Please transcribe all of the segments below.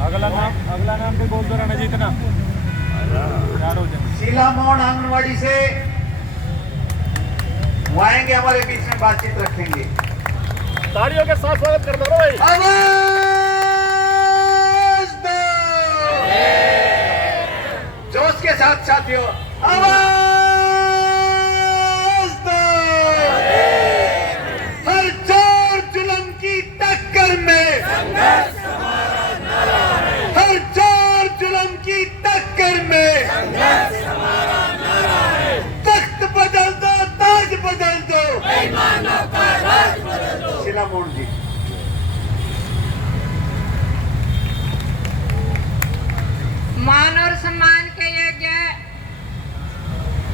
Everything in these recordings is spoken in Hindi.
अगला नाम पे बोल दो राणा जी इतना यार हो जाए। शीला मोहन आंगनवाड़ी से वो आएंगे, हमारे बीच में बातचीत रखेंगे। तालियों के साथ स्वागत करना भाई। आवाज दो, जोश के साथ साथियों, आवाज दो। हर जोर जुल्म की टक्कर में संघर्ष हमारा नारा है। हर जोर जुल्म की टक्कर में संघर्ष हमारा नारा है। तख्त बदल दो, ताज बदल दो, बेईमानों का राज बदल दो। शीला मोहन जी। मान और सम्मान के योग्य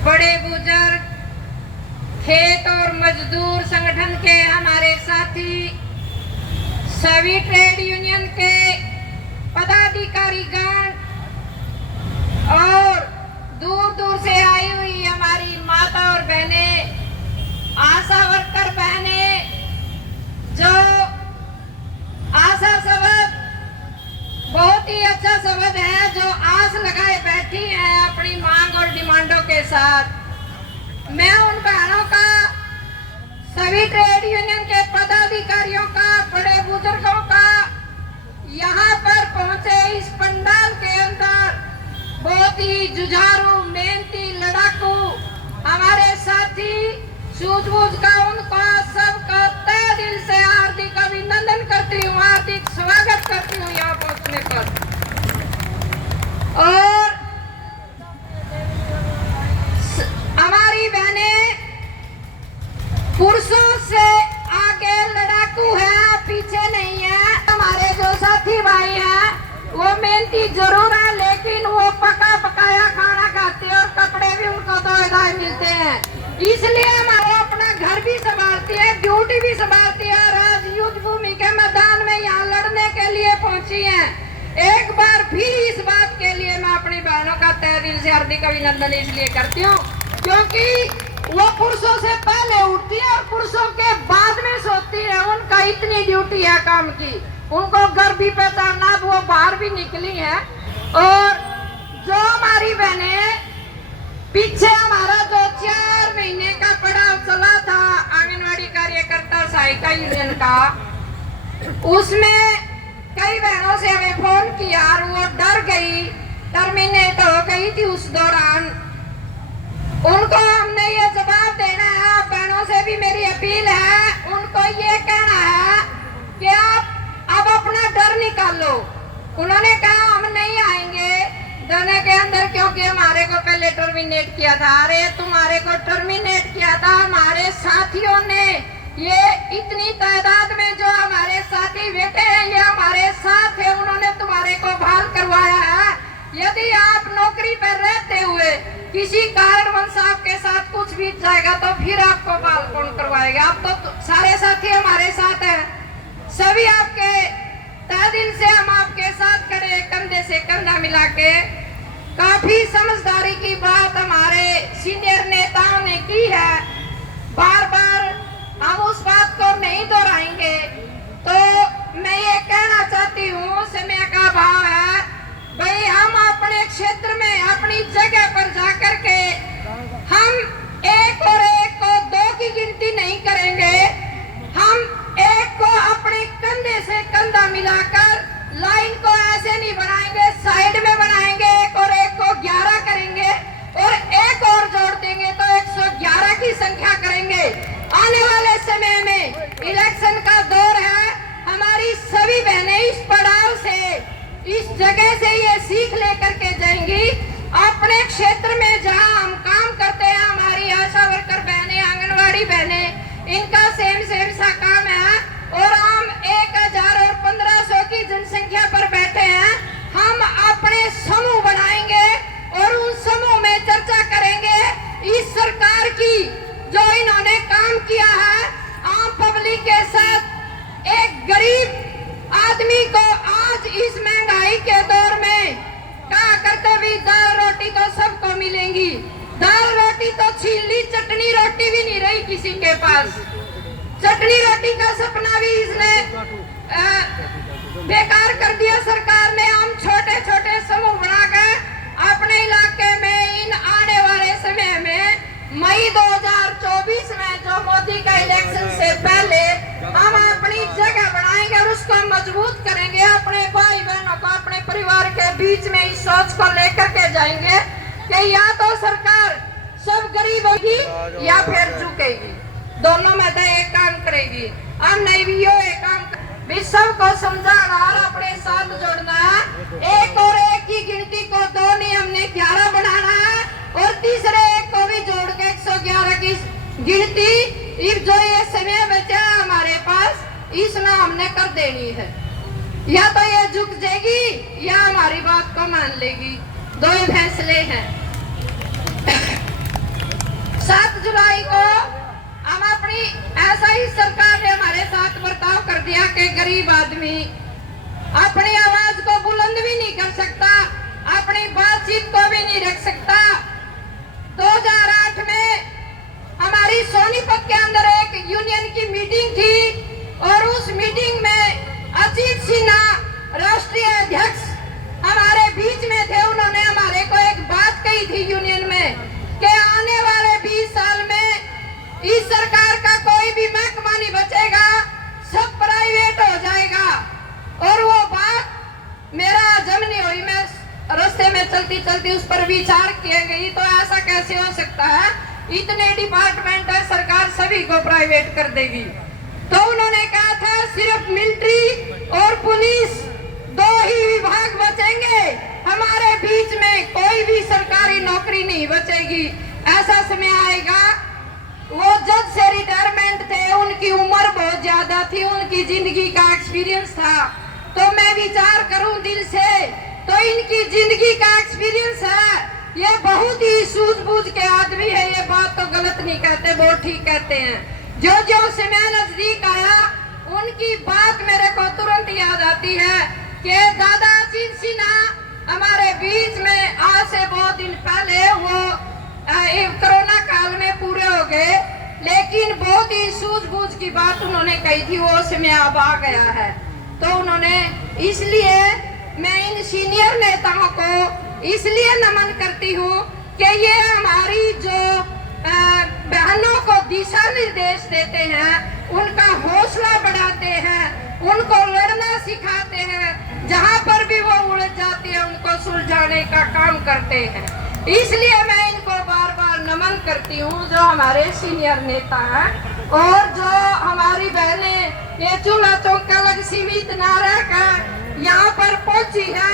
बड़े बुजुर्ग, खेत और मजदूर संगठन के हमारे साथी, सभी ट्रेड यूनियन के पदाधिकारीगण और दूर दूर से आई हुई हमारी माता और बहनें, आशा वर्कर बहनें, जो आशा शब्द बहुत ही अच्छा शब्द है, जो आस लगाए बैठी है अपनी मांग और डिमांडों के साथ। मैं उन बहनों का, सभी ट्रेड यूनियन के पदाधिकारियों का, बड़े बुजुर्गों का, यहाँ पर पहुंचे इस पंडाल के अंदर बहुत ही जुझारू, मेहनती, लड़ाकू हमारे साथी, सूझबूझ का उनका सबका तहे दिल से हार्दिक अभिनंदन करती हूँ, हार्दिक स्वागत करती हूँ यहाँ पहुंचने पर। और हमारी बहनें पुरुषों से आगे लड़ाकू है, पीछे नहीं है। हमारे जो साथी भाई हैं वो मेहनती जरूर है, लेकिन वो पका पकाया खाना खाते हैं और कपड़े भी उनको धोए मिलते हैं। इसलिए हमारे अपना घर भी संभालती है, ड्यूटी भी संभालती है और आज युद्ध भूमि के मैदान में यहाँ लड़ने के लिए पहुंची हैं। एक बार फिर इस बात के लिए मैं अपनी बहनों का तहे दिल से हार्दिक अभिनंदन इसलिए करती हूँ क्योंकि वो पुरुषों से पहले उठती है और पुरुषों के बाद में सोती है। उनका इतनी ड्यूटी है काम की, उनको घर भी पहचानना, वो बाहर भी निकली है। और जो हमारी बहनें पीछे हमारा जो 4 महीने का पड़ाव चला था आंगनवाड़ी कार्यकर्ता सहायता यूनियन का, उसमें कई बहनों से हमें फोन किया और वो डर गई, टर्मिनेट हो गई थी। उस दौरान उनको हमने ये जवाब देना है, बहनों से भी मेरी अपील है, उनको ये कहना है कि आप अब अपना डर निकालो। उन्होंने कहा हम नहीं आएंगे धरने के अंदर क्योंकि हमारे को पहले टर्मिनेट किया था। अरे तुम्हारे को टर्मिनेट किया था हमारे साथियों ने, ये इतनी तादाद में जो हमारे साथी बैठे हैं ये हमारे साथ है, उन्होंने तुम्हारे को बहाल करवाया है। यदि आप नौकरी पर रहते हुए किसी कारणवश आपके साथ कुछ बीत जाएगा तो फिर आपको बहाल कौन करवाएगा? आप तो सारे साथी हमारे साथ हैं, सभी आपके तहे दिल से हम आपके साथ खड़े, कंधे से कंधा मिला के। काफी समझदारी की बात हमारे सीनियर नेताओं ने की है, बार बार हम उस बात को नहीं दोहराएंगे। तो मैं ये कहना चाहती हूँ, समय का भाव है भाई, हम अपने क्षेत्र में अपनी जगह पर जाकर के हम 1 और 1 को 2 की गिनती नहीं करेंगे। हम 1 को अपने कंधे से कंधा मिलाकर लाइन को ऐसे नहीं बनाएंगे, साइड में बनाएंगे, 1 और 1 को 11 करेंगे और 1 और जोड़ देंगे तो 111 की संख्या करेंगे। आने वाले समय में इलेक्शन का दौर है, हमारी सभी बहनें इस पड़ाव से, इस जगह से ये सीख लेकर के जाएंगी। अपने क्षेत्र में जहां हम काम करते हैं, हमारी आशा वर्कर बहनें, आंगनवाड़ी बहनें, इनका सेम सा काम है और हम 1000 और 1500 की जनसंख्या पर बैठे हैं। हम अपने समूह बनाएंगे और उन समूह में चर्चा करेंगे इस सरकार की जो इन्होंने काम किया है आम पब्लिक के साथ। एक गरीब आदमी को आज इस महंगाई के दौर में कहा करते भी दाल रोटी तो सबको मिलेंगी, दाल रोटी तो छीन ली, चटनी रोटी भी नहीं रही किसी के पास। चटनी रोटी का सपना भी इसने बेकार कर दिया सरकार ने। हम छोटे छोटे समूह बनाकर अपने इलाके में इन आने वाले समय में मई 2024 में जो मोदी का इलेक्शन से पहले हम अपनी जगह बनाएंगे और उसको मजबूत करेंगे। अपने भाई बहनों को, अपने परिवार के बीच में इस सोच को लेकर के जाएंगे कि या तो सरकार सब गरीब होगी या फिर झुकेगी, दोनों में से एक काम करेगी। हम नहीं भी यो एक काम भी सबको समझाना और अपने साथ जोड़ना है। एक और एक की गिनती को 2 नहीं, हमने 11 बनाना है और तीसरे एक को भी जोड़ के 111 की गिनती जो ये समय बचा हमारे पास इसमें हमने कर देनी है। या तो ये झुक जाएगी या हमारी बात को मान लेगी, 2 ही फैसले हैं। 7 जुलाई को हम अपनी ऐसा ही सरकार ने हमारे साथ बर्ताव कर दिया कि गरीब आदमी अपनी आवाज को बुलंद भी नहीं कर सकता, अपनी बातचीत को भी नहीं रख सकता। 2008 में हमारी सोनीपत के अंदर एक यूनियन की मीटिंग थी और उस मीटिंग में अजीत सिन्हा राष्ट्रीय अध्यक्ष हमारे बीच में थे। उन्होंने हमारे को एक बात कही थी यूनियन में कि आने वाले 20 साल में इस सरकार का कोई भी महकमा नहीं बचेगा, सब प्राइवेट हो जाएगा। और वो बात मेरा हजम नहीं हुई। मैं रास्ते में चलती चलती उस पर विचार किया गई तो ऐसा कैसे हो सकता है, इतने डिपार्टमेंट है, सरकार सभी को प्राइवेट कर देगी। तो उन्होंने कहा था सिर्फ मिलिट्री और पुलिस 2 ही विभाग बचेंगे, हमारे बीच में कोई भी सरकारी नौकरी नहीं बचेगी। ऐसा समय आएगा। वो जज से रिटायरमेंट थे, उनकी उम्र बहुत ज्यादा थी, उनकी जिंदगी का एक्सपीरियंस था। तो मैं विचार करूं दिल से तो इनकी जिंदगी का एक्सपीरियंस है, ये बहुत ही सूझबूझ के आदमी है। ये बात तो गलत नहीं कहते, बहुत ठीक कहते हैं। जो जो समय नजदीक आया उनकी बात मेरे को तुरंत याद आती है कि दादा अजीत सिन्हा हमारे बीच में आज से बहुत दिन पहले वो कोरोना काल में पूरे हो गए, लेकिन बहुत ही सूझबूझ की बात उन्होंने कही थी, वो समय अब आ गया है। तो उन्होंने, इसलिए मैं इन सीनियर नेताओं को इसलिए नमन करती हूँ कि ये हमारी जो बहनों को दिशा निर्देश देते हैं, उनका हौसला बढ़ाते हैं, उनको लड़ना सिखाते हैं, जहाँ पर भी वो उलझ जाती है उनको सुलझाने का काम करते हैं। इसलिए मैं इनको बार बार नमन करती हूँ जो हमारे सीनियर नेता हैं। और जो हमारी बहनें ये चूल्हा चौका लग सीमित ना रहकर यहाँ पर पहुंची है,